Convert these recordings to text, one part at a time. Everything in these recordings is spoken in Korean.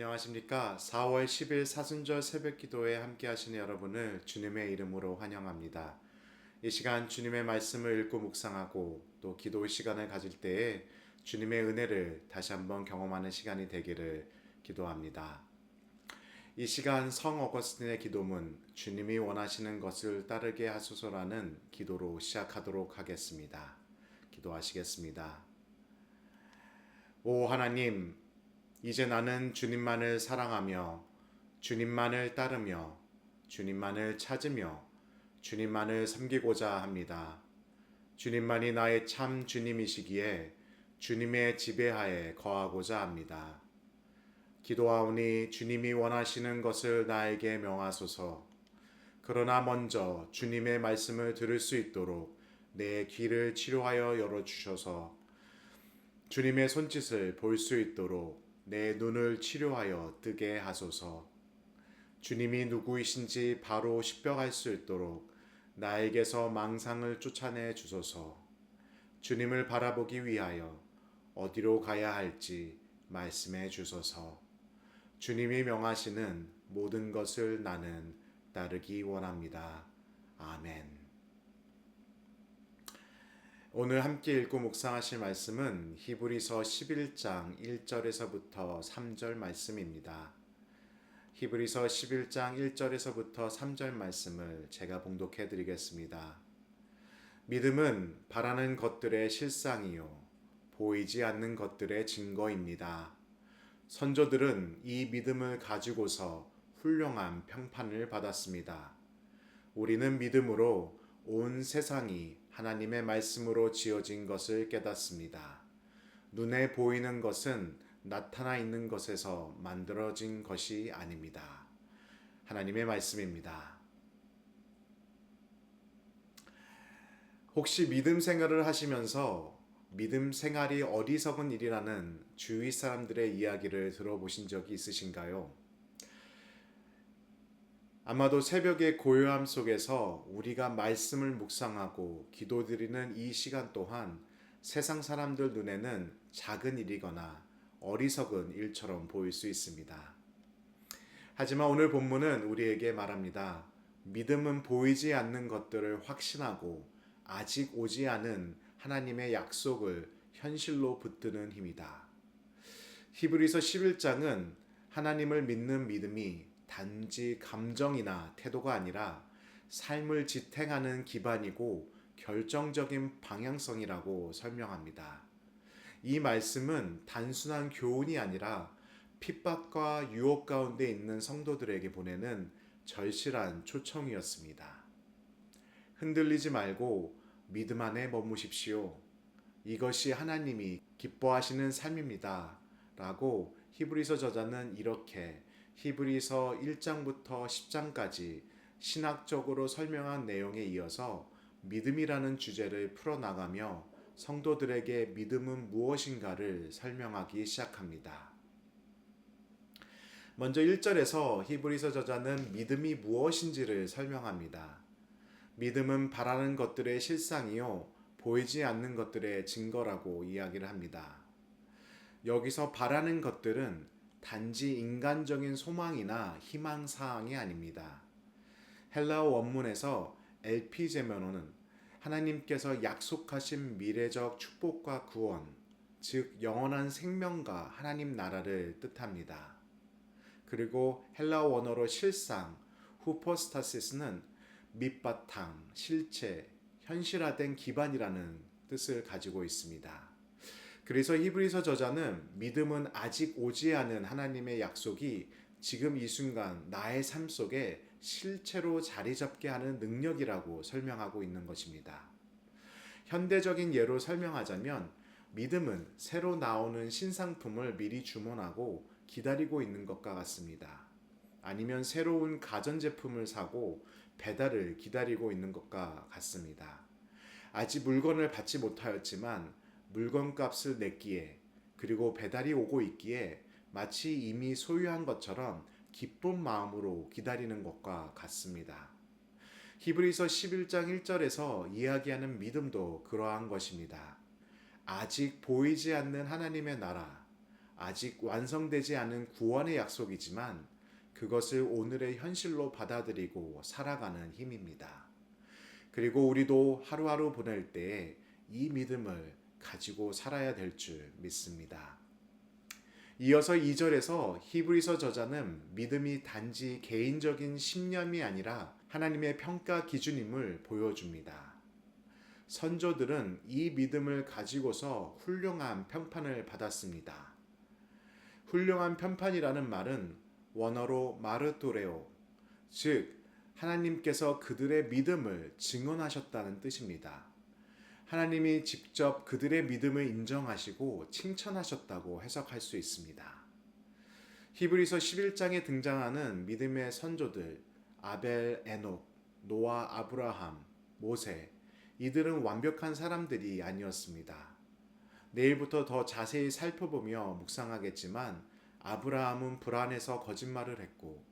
안녕하십니까. 4월 10일 사순절 새벽 기도에 함께 하시는 여러분을 주님의 이름으로 환영합니다. 이 시간 주님의 말씀을 읽고 묵상하고 또 기도 시간을 가질 때에 주님의 은혜를 다시 한번 경험하는 시간이 되기를 기도합니다. 이 시간 성 어거스틴의 기도문 주님이 원하시는 것을 따르게 하소서라는 기도로 시작하도록 하겠습니다. 기도하시겠습니다. 오 하나님, 이제 나는 주님만을 사랑하며 주님만을 따르며 주님만을 찾으며 주님만을 섬기고자 합니다. 주님만이 나의 참 주님이시기에 주님의 지배하에 거하고자 합니다. 기도하오니 주님이 원하시는 것을 나에게 명하소서. 그러나 먼저 주님의 말씀을 들을 수 있도록 내 귀를 치료하여 열어주셔서 주님의 손짓을 볼 수 있도록 내 눈을 치료하여 뜨게 하소서. 주님이 누구이신지 바로 식별할 수 있도록 나에게서 망상을 쫓아내 주소서. 주님을 바라보기 위하여 어디로 가야 할지 말씀해 주소서. 주님이 명하시는 모든 것을 나는 따르기 원합니다. 아멘. 오늘 함께 읽고 묵상하실 말씀은 히브리서 11장 1절에서부터 3절 말씀입니다. 히브리서 11장 1절에서부터 3절 말씀을 제가 봉독해 드리겠습니다. 믿음은 바라는 것들의 실상이요 보이지 않는 것들의 증거입니다. 선조들은 이 믿음을 가지고서 훌륭한 평판을 받았습니다. 우리는 믿음으로 온 세상이 하나님의 말씀으로 지어진 것을 깨닫습니다. 눈에 보이는 것은 나타나 있는 것에서 만들어진 것이 아닙니다. 하나님의 말씀입니다. 혹시 믿음 생활을 하시면서 믿음 생활이 어리석은 일이라는 주위 사람들의 이야기를 들어보신 적이 있으신가요? 아마도 새벽의 고요함 속에서 우리가 말씀을 묵상하고 기도드리는 이 시간 또한 세상 사람들 눈에는 작은 일이거나 어리석은 일처럼 보일 수 있습니다. 하지만 오늘 본문은 우리에게 말합니다. 믿음은 보이지 않는 것들을 확신하고 아직 오지 않은 하나님의 약속을 현실로 붙드는 힘이다. 히브리서 11장은 하나님을 믿는 믿음이 단지 감정이나 태도가 아니라 삶을 지탱하는 기반이고 결정적인 방향성이라고 설명합니다. 이 말씀은 단순한 교훈이 아니라 핍박과 유혹 가운데 있는 성도들에게 보내는 절실한 초청이었습니다. 흔들리지 말고 믿음 안에 머무십시오. 이것이 하나님이 기뻐하시는 삶입니다. 라고 히브리서 저자는 이렇게 히브리서 1장부터 10장까지 신학적으로 설명한 내용에 이어서 믿음이라는 주제를 풀어나가며 성도들에게 믿음은 무엇인가를 설명하기 시작합니다. 먼저 1절에서 히브리서 저자는 믿음이 무엇인지를 설명합니다. 믿음은 바라는 것들의 실상이요 보이지 않는 것들의 증거라고 이야기를 합니다. 여기서 바라는 것들은 단지 인간적인 소망이나 희망사항이 아닙니다. 헬라어 원문에서 엘피제메노는 하나님께서 약속하신 미래적 축복과 구원, 즉 영원한 생명과 하나님 나라를 뜻합니다. 그리고 헬라어 원어로 실상, 후퍼스타시스는 밑바탕, 실체, 현실화된 기반이라는 뜻을 가지고 있습니다. 그래서 히브리서 저자는 믿음은 아직 오지 않은 하나님의 약속이 지금 이 순간 나의 삶 속에 실체로 자리 잡게 하는 능력이라고 설명하고 있는 것입니다. 현대적인 예로 설명하자면 믿음은 새로 나오는 신상품을 미리 주문하고 기다리고 있는 것과 같습니다. 아니면 새로운 가전제품을 사고 배달을 기다리고 있는 것과 같습니다. 아직 물건을 받지 못하였지만 물건값을 냈기에 그리고 배달이 오고 있기에 마치 이미 소유한 것처럼 기쁜 마음으로 기다리는 것과 같습니다. 히브리서 11장 1절에서 이야기하는 믿음도 그러한 것입니다. 아직 보이지 않는 하나님의 나라, 아직 완성되지 않은 구원의 약속이지만 그것을 오늘의 현실로 받아들이고 살아가는 힘입니다. 그리고 우리도 하루하루 보낼 때에 이 믿음을 가지고 살아야 될 줄 믿습니다. 이어서 2절에서 히브리서 저자는 믿음이 단지 개인적인 신념이 아니라 하나님의 평가 기준임을 보여줍니다. 선조들은 이 믿음을 가지고서 훌륭한 평판을 받았습니다. 훌륭한 평판이라는 말은 원어로 마르토레오, 즉 하나님께서 그들의 믿음을 증언하셨다는 뜻입니다. 하나님이 직접 그들의 믿음을 인정하시고 칭찬하셨다고 해석할 수 있습니다. 히브리서 11장에 등장하는 믿음의 선조들 아벨, 에녹, 노아, 아브라함, 모세, 이들은 완벽한 사람들이 아니었습니다. 내일부터 더 자세히 살펴보며 묵상하겠지만 아브라함은 불안해서 거짓말을 했고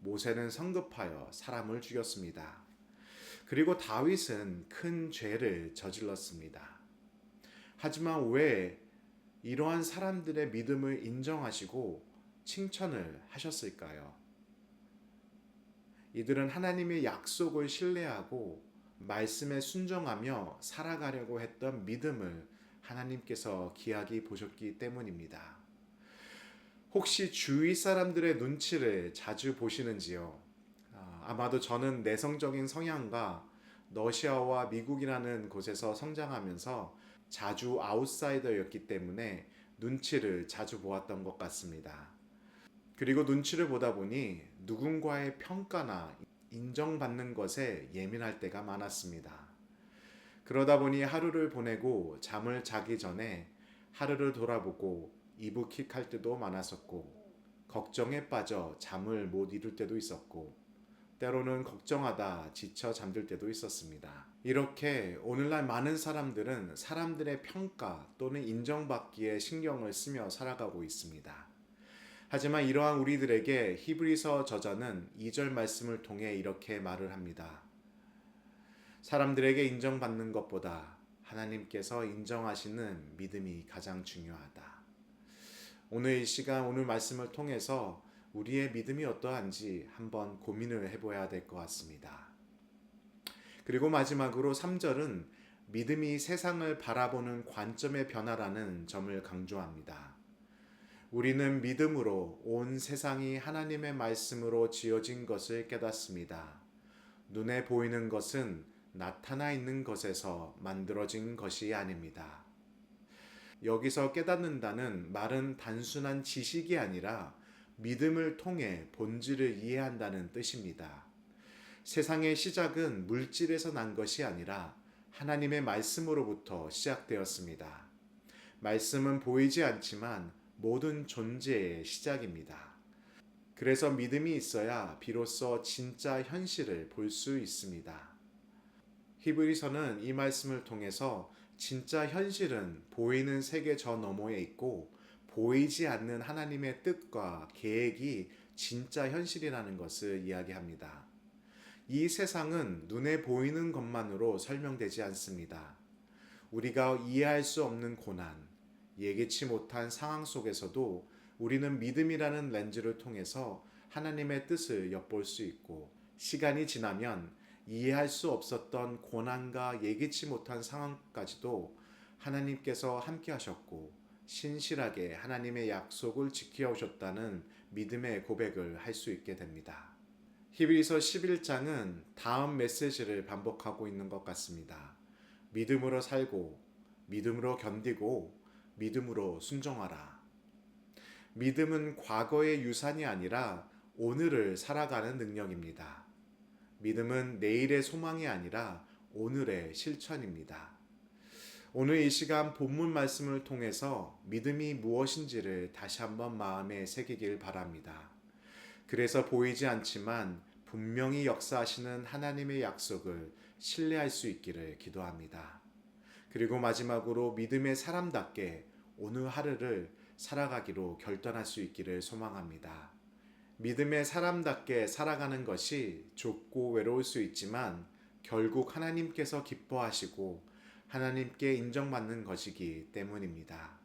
모세는 성급하여 사람을 죽였습니다. 그리고 다윗은 큰 죄를 저질렀습니다. 하지만 왜 이러한 사람들의 믿음을 인정하시고 칭찬을 하셨을까요? 이들은 하나님의 약속을 신뢰하고 말씀에 순종하며 살아가려고 했던 믿음을 하나님께서 귀하게 보셨기 때문입니다. 혹시 주위 사람들의 눈치를 자주 보시는지요? 아마도 저는 내성적인 성향과 러시아와 미국이라는 곳에서 성장하면서 자주 아웃사이더였기 때문에 눈치를 자주 보았던 것 같습니다. 그리고 눈치를 보다 보니 누군가의 평가나 인정받는 것에 예민할 때가 많았습니다. 그러다 보니 하루를 보내고 잠을 자기 전에 하루를 돌아보고 이북킥할 때도 많았었고 걱정에 빠져 잠을 못 이룰 때도 있었고 때로는 걱정하다 지쳐 잠들 때도 있었습니다. 이렇게 오늘날 많은 사람들은 사람들의 평가 또는 인정받기에 신경을 쓰며 살아가고 있습니다. 하지만 이러한 우리들에게 히브리서 저자는 2절 말씀을 통해 이렇게 말을 합니다. 사람들에게 인정받는 것보다 하나님께서 인정하시는 믿음이 가장 중요하다. 오늘 이 시간 오늘 말씀을 통해서 우리의 믿음이 어떠한지 한번 고민을 해봐야 될 것 같습니다. 그리고 마지막으로 3절은 믿음이 세상을 바라보는 관점의 변화라는 점을 강조합니다. 우리는 믿음으로 온 세상이 하나님의 말씀으로 지어진 것을 깨닫습니다. 눈에 보이는 것은 나타나 있는 것에서 만들어진 것이 아닙니다. 여기서 깨닫는다는 말은 단순한 지식이 아니라 믿음을 통해 본질을 이해한다는 뜻입니다. 세상의 시작은 물질에서 난 것이 아니라 하나님의 말씀으로부터 시작되었습니다. 말씀은 보이지 않지만 모든 존재의 시작입니다. 그래서 믿음이 있어야 비로소 진짜 현실을 볼 수 있습니다. 히브리서는 이 말씀을 통해서 진짜 현실은 보이는 세계 저 너머에 있고 보이지 않는 하나님의 뜻과 계획이 진짜 현실이라는 것을 이야기합니다. 이 세상은 눈에 보이는 것만으로 설명되지 않습니다. 우리가 이해할 수 없는 고난, 예기치 못한 상황 속에서도 우리는 믿음이라는 렌즈를 통해서 하나님의 뜻을 엿볼 수 있고 시간이 지나면 이해할 수 없었던 고난과 예기치 못한 상황까지도 하나님께서 함께 하셨고 신실하게 하나님의 약속을 지켜오셨다는 믿음의 고백을 할 수 있게 됩니다. 히브리서 11장은 다음 메시지를 반복하고 있는 것 같습니다. 믿음으로 살고 믿음으로 견디고 믿음으로 순종하라. 믿음은 과거의 유산이 아니라 오늘을 살아가는 능력입니다. 믿음은 내일의 소망이 아니라 오늘의 실천입니다. 오늘 이 시간 본문 말씀을 통해서 믿음이 무엇인지를 다시 한번 마음에 새기길 바랍니다. 그래서 보이지 않지만 분명히 역사하시는 하나님의 약속을 신뢰할 수 있기를 기도합니다. 그리고 마지막으로 믿음의 사람답게 오늘 하루를 살아가기로 결단할 수 있기를 소망합니다. 믿음의 사람답게 살아가는 것이 좁고 외로울 수 있지만 결국 하나님께서 기뻐하시고 하나님께 인정받는 것이기 때문입니다.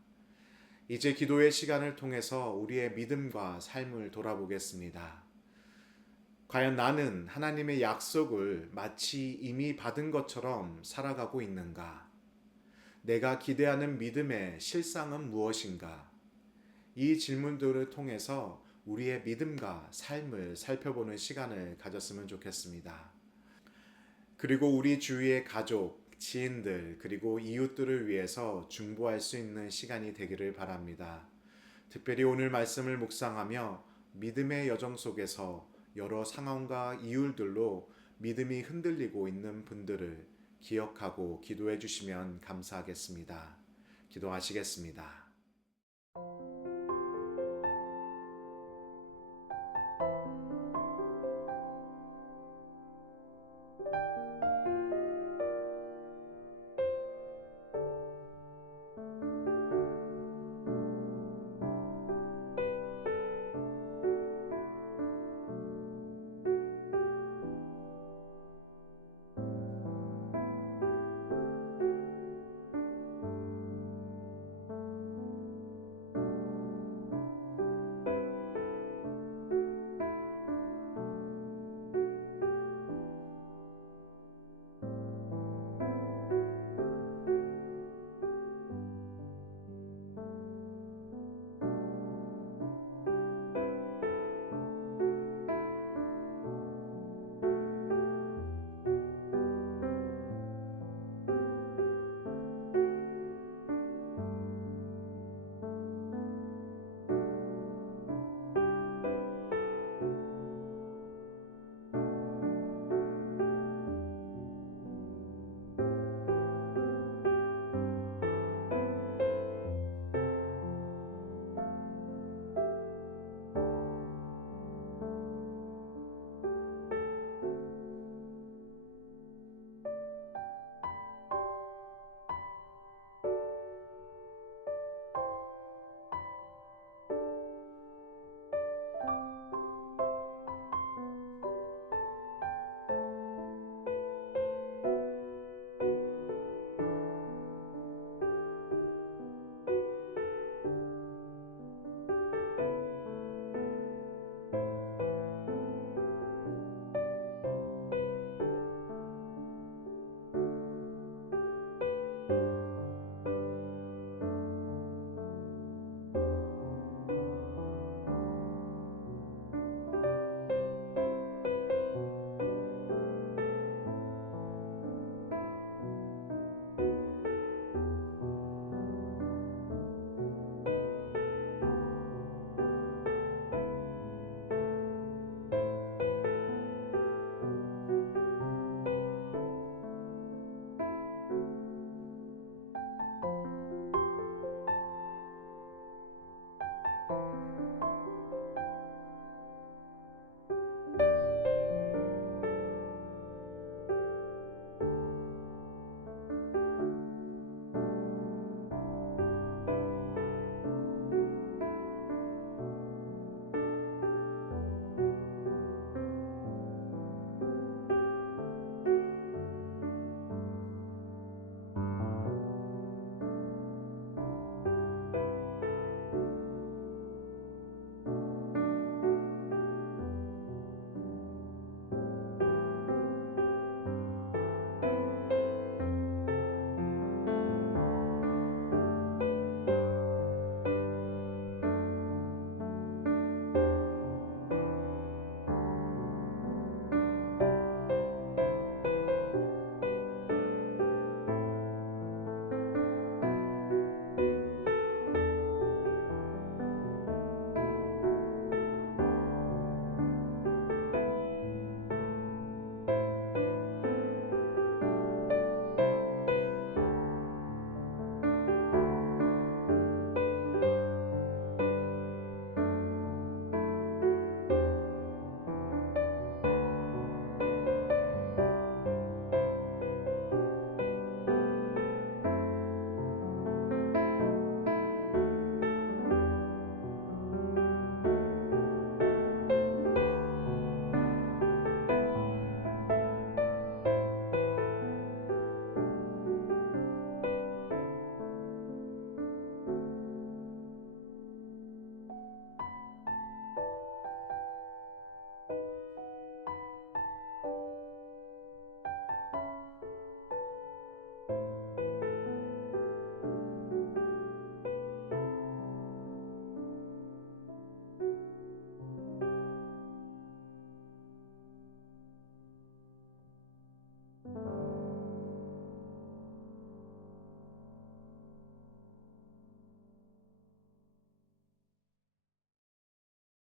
이제 기도의 시간을 통해서 우리의 믿음과 삶을 돌아보겠습니다. 과연 나는 하나님의 약속을 마치 이미 받은 것처럼 살아가고 있는가? 내가 기대하는 믿음의 실상은 무엇인가? 이 질문들을 통해서 우리의 믿음과 삶을 살펴보는 시간을 가졌으면 좋겠습니다. 그리고 우리 주위의 가족, 지인들, 그리고 이웃들을 위해서 중보할 수 있는 시간이 되기를 바랍니다. 특별히 오늘 말씀을 묵상하며 믿음의 여정 속에서 여러 상황과 이유들로 믿음이 흔들리고 있는 분들을 기억하고 기도해 주시면 감사하겠습니다. 기도하시겠습니다.